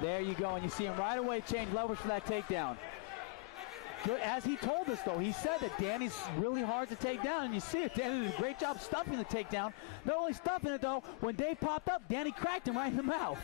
There you go, and you see him right away change levels for that takedown. Good, as he told us, though, he said that Danny's really hard to take down, and you see it. Danny did a great job stuffing the takedown. Not only stuffing it, though, when Dave popped up, Danny cracked him right in the mouth.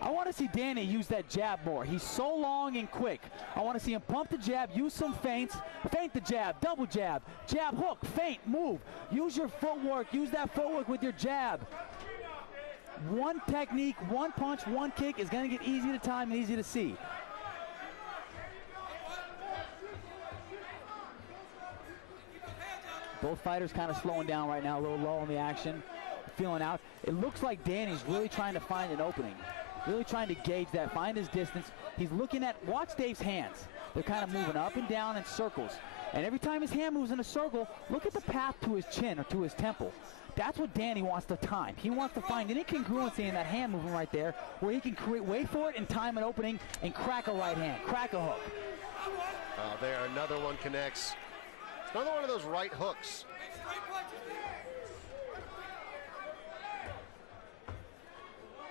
I want to see Danny use that jab more. He's so long and quick. I want to see him pump the jab, use some feints, feint the jab, double jab, jab hook, feint, move. Use your footwork, use that footwork with your jab. One technique, one punch, one kick is going to get easy to time and easy to see. Both fighters kind of slowing down right now, a little low in the action, feeling out. It looks like Danny's really trying to find an opening, really trying to gauge that, find his distance. He's looking at, watch Dave's hands. They're kind of moving up and down in circles. And every time his hand moves in a circle, look at the path to his chin or to his temple. That's what Danny wants to time. He wants to find any congruency in that hand movement right there where he can create, wait for it and time an opening and crack a right hand, crack a hook. There, another one connects. Another one of those right hooks.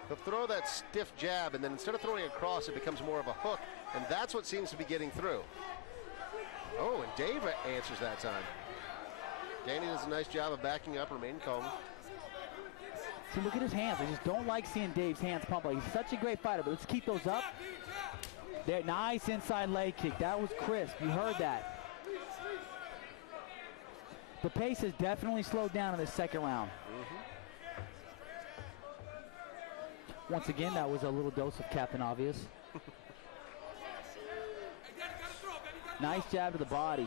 He'll throw that stiff jab, and then instead of throwing it across, it becomes more of a hook, and that's what seems to be getting through. Oh, and Dave answers that time. Danny does a nice job of backing up, remaining calm. See, look at his hands. I just don't like seeing Dave's hands pump. Like, he's such a great fighter, but let's keep those up. There, nice inside leg kick. That was crisp. You heard that. The pace has definitely slowed down in the second round. Once again, that was a little dose of Captain Obvious. Nice jab to the body.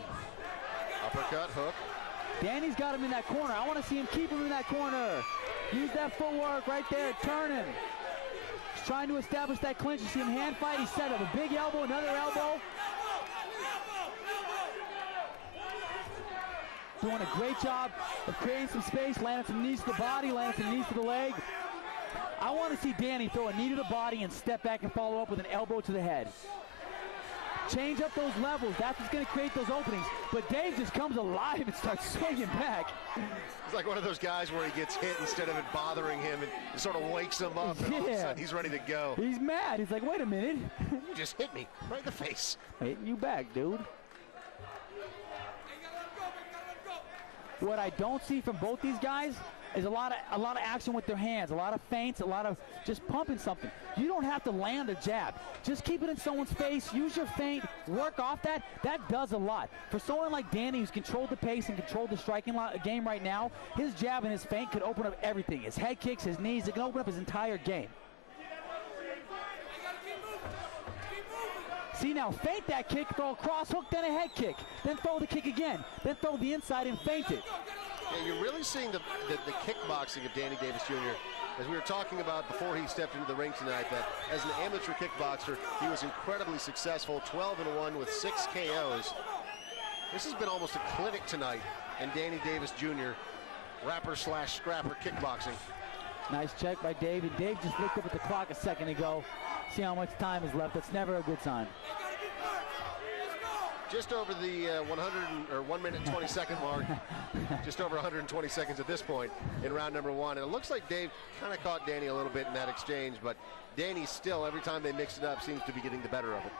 Uppercut, hook. Danny's got him in that corner. I want to see him keep him in that corner. Use that footwork right there, turn him. He's trying to establish that clinch. You see him hand fight. He set up a big elbow, another elbow. Doing a great job of creating some space, landing some knees to the body, landing some knees to the leg. I want to see Danny throw a knee to the body and step back and follow up with an elbow to the head. Change up those levels. That's what's going to create those openings. But Dave just comes alive and starts swinging back. He's like one of those guys where he gets hit instead of it bothering him and sort of wakes him up. And all of a sudden he's ready to go. He's mad. He's like, wait a minute. You just hit me right in the face. Hitting you back, dude. What I don't see from both these guys is a lot of action with their hands, a lot of feints, a lot of just pumping something. You don't have to land a jab. Just keep it in someone's face, use your feint, work off that. That does a lot. For someone like Danny, who's controlled the pace and controlled the striking game right now, his jab and his feint could open up everything. His head kicks, his knees, it can open up his entire game. See now, feint that kick, throw a cross hook, then a head kick. Then throw the kick again. Then throw the inside and feint it. Yeah, you're really seeing the kickboxing of Danny Davis Jr. As we were talking about before he stepped into the ring tonight, that as an amateur kickboxer, he was incredibly successful, 12-1 with 6 KOs. This has been almost a clinic tonight in Danny Davis Jr., rapper/scrapper kickboxing. Nice check by Dave, and Dave just looked up at the clock a second ago. See how much time is left. That's never a good sign. Just over the 1 minute and 20 second mark. Just over 120 seconds at this point in round number 1. And it looks like Dave kind of caught Danny a little bit in that exchange, but Danny still, every time they mix it up, seems to be getting the better of it.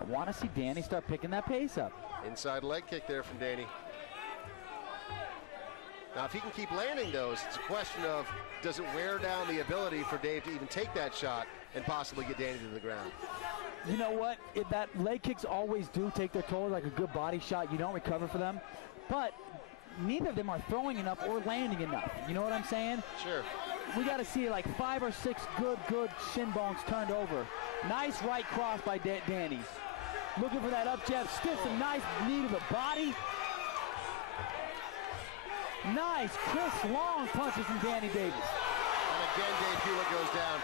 I want to see Danny start picking that pace up. Inside leg kick there from Danny. Now, if he can keep landing those, it's a question of, does it wear down the ability for Dave to even take that shot and possibly get Danny to the ground? You know what? That leg kicks always do take their toll, like a good body shot. You don't recover for them. But neither of them are throwing enough or landing enough. You know what I'm saying? Sure. We got to see like 5 or 6 good shin bones turned over. Nice right cross by Danny. Looking for that up jab. Stiff, a nice knee to the body. Nice, crisp, long punches from Danny Davis. And again, Dave Hewlett goes down.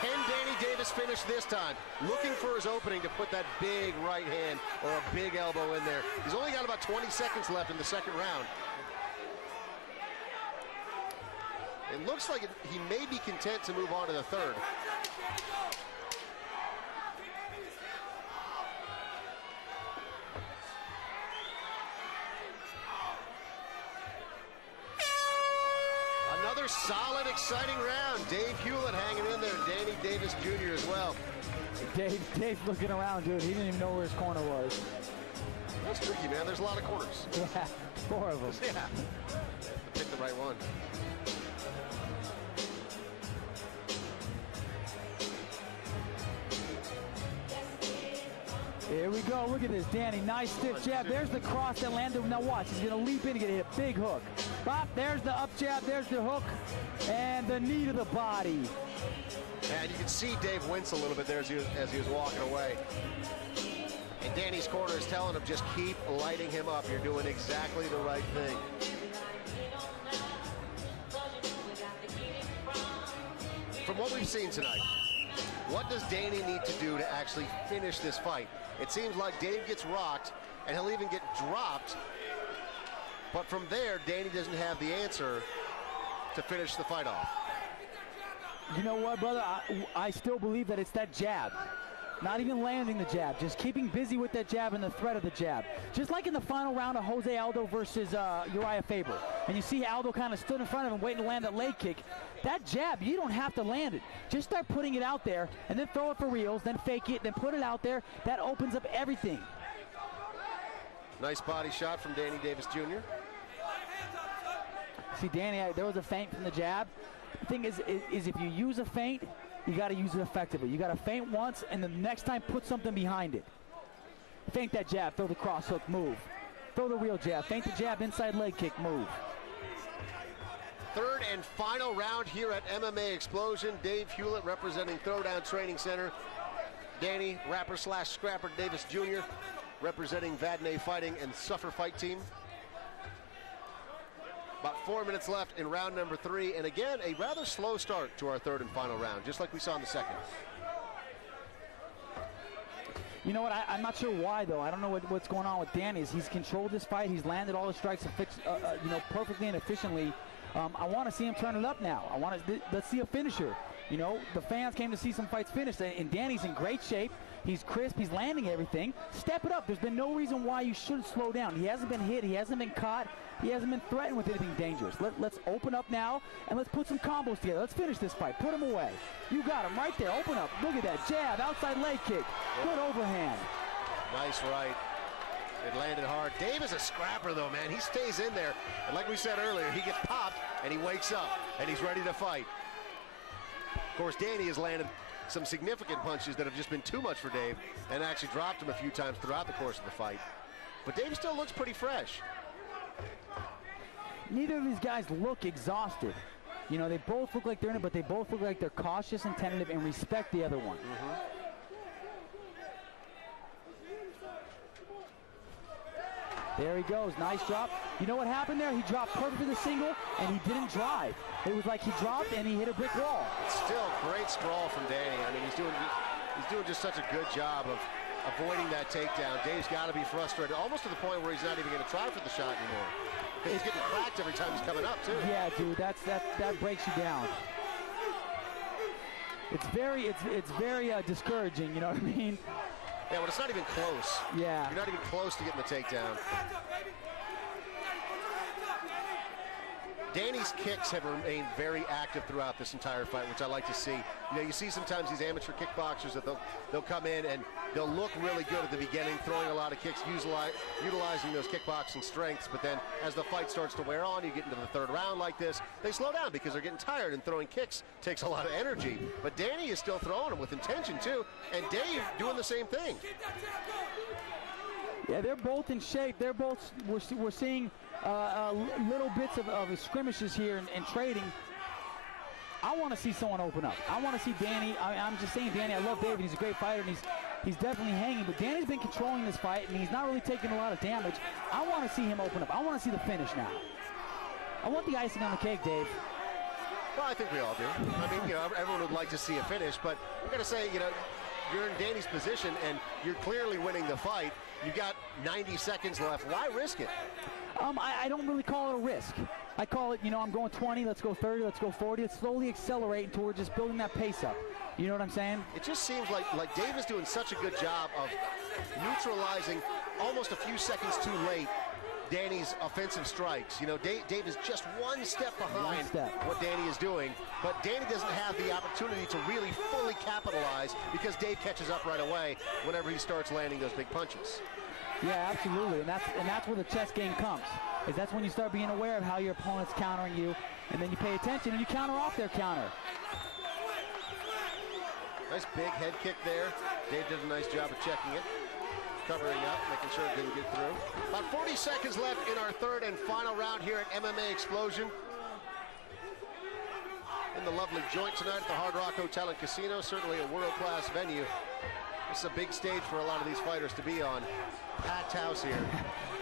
Can Danny Davis finish this time? Looking for his opening to put that big right hand or a big elbow in there. He's only got about 20 seconds left in the second round. It looks like he may be content to move on to the third. solid, exciting round. Dave Hewlett hanging in there, Danny Davis Jr. as well. Dave looking around, dude. He didn't even know where his corner was. That's tricky, man. There's a lot of corners. Yeah, 4 of them. Yeah. Pick the right one. Here we go. Look at this, Danny. Nice stiff jab. There's the cross that landed. Now watch. He's going to leap in and get hit a big hook. Bop. There's the up jab. There's the hook. And the knee to the body. And you can see Dave wince a little bit there as he was walking away. And Danny's corner is telling him, just keep lighting him up. You're doing exactly the right thing. From what we've seen tonight, what does Danny need to do to actually finish this fight? It seems like Dave gets rocked, and he'll even get dropped. But from there, Danny doesn't have the answer to finish the fight off. You know what, brother? I still believe that it's that jab. Not even landing the jab, just keeping busy with that jab and the threat of the jab. Just like in the final round of Jose Aldo versus Uriah Faber. And you see Aldo kind of stood in front of him waiting to land that leg kick. That jab, you don't have to land it. Just start putting it out there and then throw it for reals, then fake it, then put it out there. That opens up everything. Nice body shot from Danny Davis Jr. See, Danny, there was a feint from the jab. The thing is if you use a feint, you got to use it effectively. You got to feint once, and the next time put something behind it. Feint that jab, throw the cross hook, move. Throw the real jab, feint the jab, inside leg kick, move. Third and final round here at MMA Xplosion. Dave Hewlett representing Throwdown Training Center. Danny, rapper/scrapper Davis Jr. representing Vadnais Fighting and Suffer Fight Team. About 4 minutes left in round number 3. And again, a rather slow start to our third and final round, just like we saw in the second. You know what, I'm not sure why, though. I don't know what's going on with Danny. He's controlled this fight. He's landed all the strikes perfectly and efficiently. I want to see him turn it up now. Let's see a finisher. You know, the fans came to see some fights finished, and Danny's in great shape. He's crisp. He's landing everything. Step it up. There's been no reason why you should slow down. He hasn't been hit. He hasn't been caught. He hasn't been threatened with anything dangerous. Let's open up now, and let's put some combos together. Let's finish this fight. Put him away. You got him right there. Open up. Look at that jab, outside leg kick. Good overhand. Nice right. It landed hard. Dave is a scrapper, though, man. He stays in there. And like we said earlier, he gets popped, and he wakes up, and he's ready to fight. Of course, Danny has landed some significant punches that have just been too much for Dave and actually dropped him a few times throughout the course of the fight. But Dave still looks pretty fresh. Neither of these guys look exhausted. You know, they both look like they're in it, but they both look like they're cautious and tentative and respect the other one. There he goes, nice drop. You know what happened there? He dropped perfectly the single, and he didn't drive. It was like he dropped and he hit a brick wall. It's still great sprawl from Danny. I mean, he's doing just such a good job of avoiding that takedown. Dave's got to be frustrated, almost to the point where he's not even going to try for the shot anymore. Because he's getting cracked every time he's coming up, too. Yeah, dude, that breaks you down. It's very discouraging, you know what I mean? Yeah, well, it's not even close. Yeah. You're not even close to getting the takedown. Danny's kicks have remained very active throughout this entire fight, which I like to see. You know, you see sometimes these amateur kickboxers that they'll come in and they'll look really good at the beginning, throwing a lot of kicks, utilizing those kickboxing strengths, but then as the fight starts to wear on, you get into the third round like this, they slow down because they're getting tired, and throwing kicks takes a lot of energy. But Danny is still throwing them with intention too, and Dave doing the same thing. Yeah, they're both in shape. They're both, we're seeing little bits of skirmishes here and trading. I want to see someone open up. I want to see Danny. I'm just saying, Danny, I love David. He's a great fighter, and he's definitely hanging. But Danny's been controlling this fight, and he's not really taking a lot of damage. I want to see him open up. I want to see the finish now. I want the icing on the cake, Dave. Well, I think we all do. I mean, you know, everyone would like to see a finish, but I got to say, you know, you're in Danny's position, and you're clearly winning the fight. You got 90 seconds left. Why risk it? I don't really call it a risk. I call it, you know, I'm going 20, let's go 30, let's go 40. Let's slowly accelerate until we're just building that pace up. You know what I'm saying? It just seems like Dave is doing such a good job of neutralizing almost a few seconds too late Danny's offensive strikes. You know, Dave is just one step behind what Danny is doing, but Danny doesn't have the opportunity to really fully capitalize because Dave catches up right away whenever he starts landing those big punches. Yeah, absolutely, and that's where the chess game comes. Is that's when you start being aware of how your opponent's countering you, and then you pay attention and you counter off their counter. Nice big head kick there. Dave did a nice job of checking it, covering up, making sure it didn't get through. About 40 seconds left in our third and final round here at MMA Xplosion. In the lovely joint tonight at the Hard Rock Hotel and Casino, certainly a world-class venue. This is a big stage for a lot of these fighters to be on. Packed house here.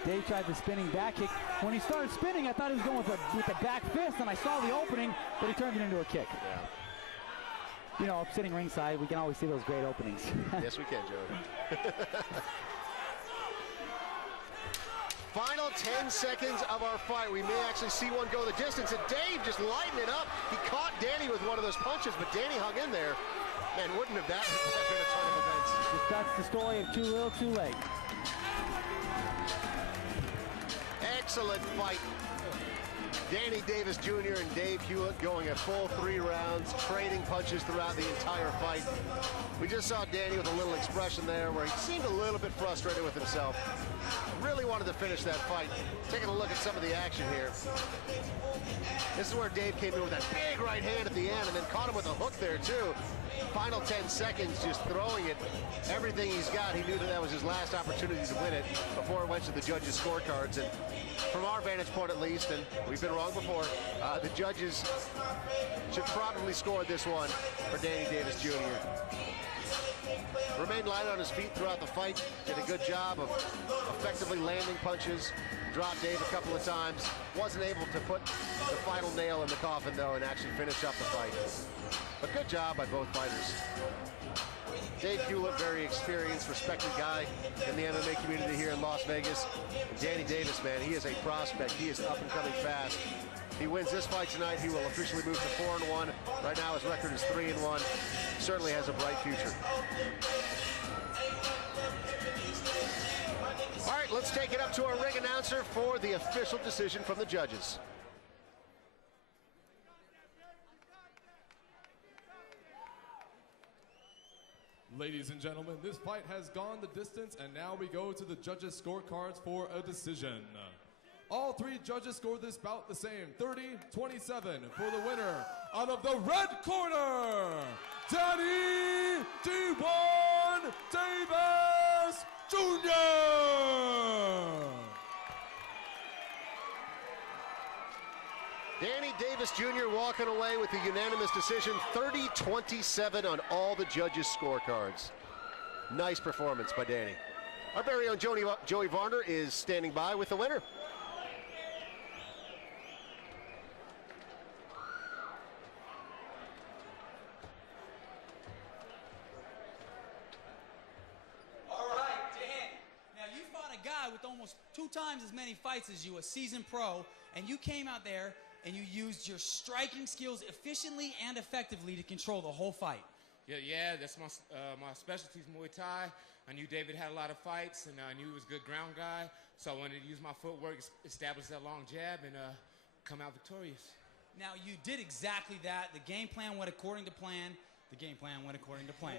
Dave tried the spinning back kick. When he started spinning, I thought he was going with the back fist, and I saw the opening, but he turned it into a kick. Yeah. You know, sitting ringside, we can always see those great openings. Yes, we can, Joey. Final 10 seconds of our fight. We may actually see one go the distance, and Dave just lighting it up. He caught Danny with one of those punches, but Danny hung in there. Man, wouldn't have that been a turn of events. That's the story of too little, too late. Excellent fight. Danny Davis Jr. and Dave Hewlett going a full 3 rounds, trading punches throughout the entire fight. We just saw Danny with a little expression there where he seemed a little bit frustrated with himself. Really wanted to finish that fight. Taking a look at some of the action here. This is where Dave came in with that big right hand at the end and then caught him with a hook there too. Final 10 seconds just throwing it. Everything he's got, he knew that was his last opportunity to win it before it went to the judges' scorecards. And from our vantage point at least, and we've been wrong before, the judges should probably score this one for Danny Davis Jr. Remained light on his feet throughout the fight. Did a good job of effectively landing punches. Dropped Dave a couple of times. Wasn't able to put the final nail in the coffin, though, and actually finish up the fight. But good job by both fighters. Dave Hewlett, very experienced, respected guy in the MMA community here in Las Vegas. And Danny Davis, man, he is a prospect. He is up and coming fast. If he wins this fight tonight, he will officially move to 4-1. Right now, his record is 3-1. Certainly has a bright future. All right, let's take it up to our ring announcer for the official decision from the judges. Ladies and gentlemen, this fight has gone the distance, and now we go to the judges' scorecards for a decision. All 3 judges scored this bout the same, 30-27 for the winner. Out of the red corner, Danny D1 Davis Jr. Danny Davis Jr. walking away with a unanimous decision, 30-27 on all the judges' scorecards. Nice performance by Danny. Our very own Joey Varner is standing by with the winner. With almost 2 times as many fights as you, a seasoned pro, and you came out there and you used your striking skills efficiently and effectively to control the whole fight. Yeah, that's my specialty is Muay Thai. I knew David had a lot of fights, and I knew he was a good ground guy, so I wanted to use my footwork, establish that long jab, and come out victorious. Now, you did exactly that. The game plan went according to plan. The game plan went according to plan.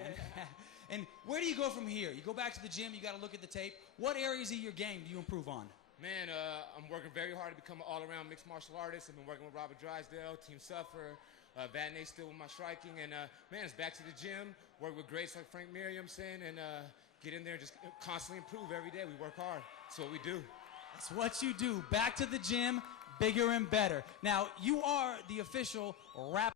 And where do you go from here? You go back to the gym, you got to look at the tape. What areas of your game do you improve on? Man, I'm working very hard to become an all-around mixed martial artist. I've been working with Robert Drysdale, Team Suffer, Vatney still with my striking. And, man, it's back to the gym, work with greats like Frank Merriamson, and get in there and just constantly improve every day. We work hard. That's what we do. That's what you do. Back to the gym, bigger and better. Now, you are the official rap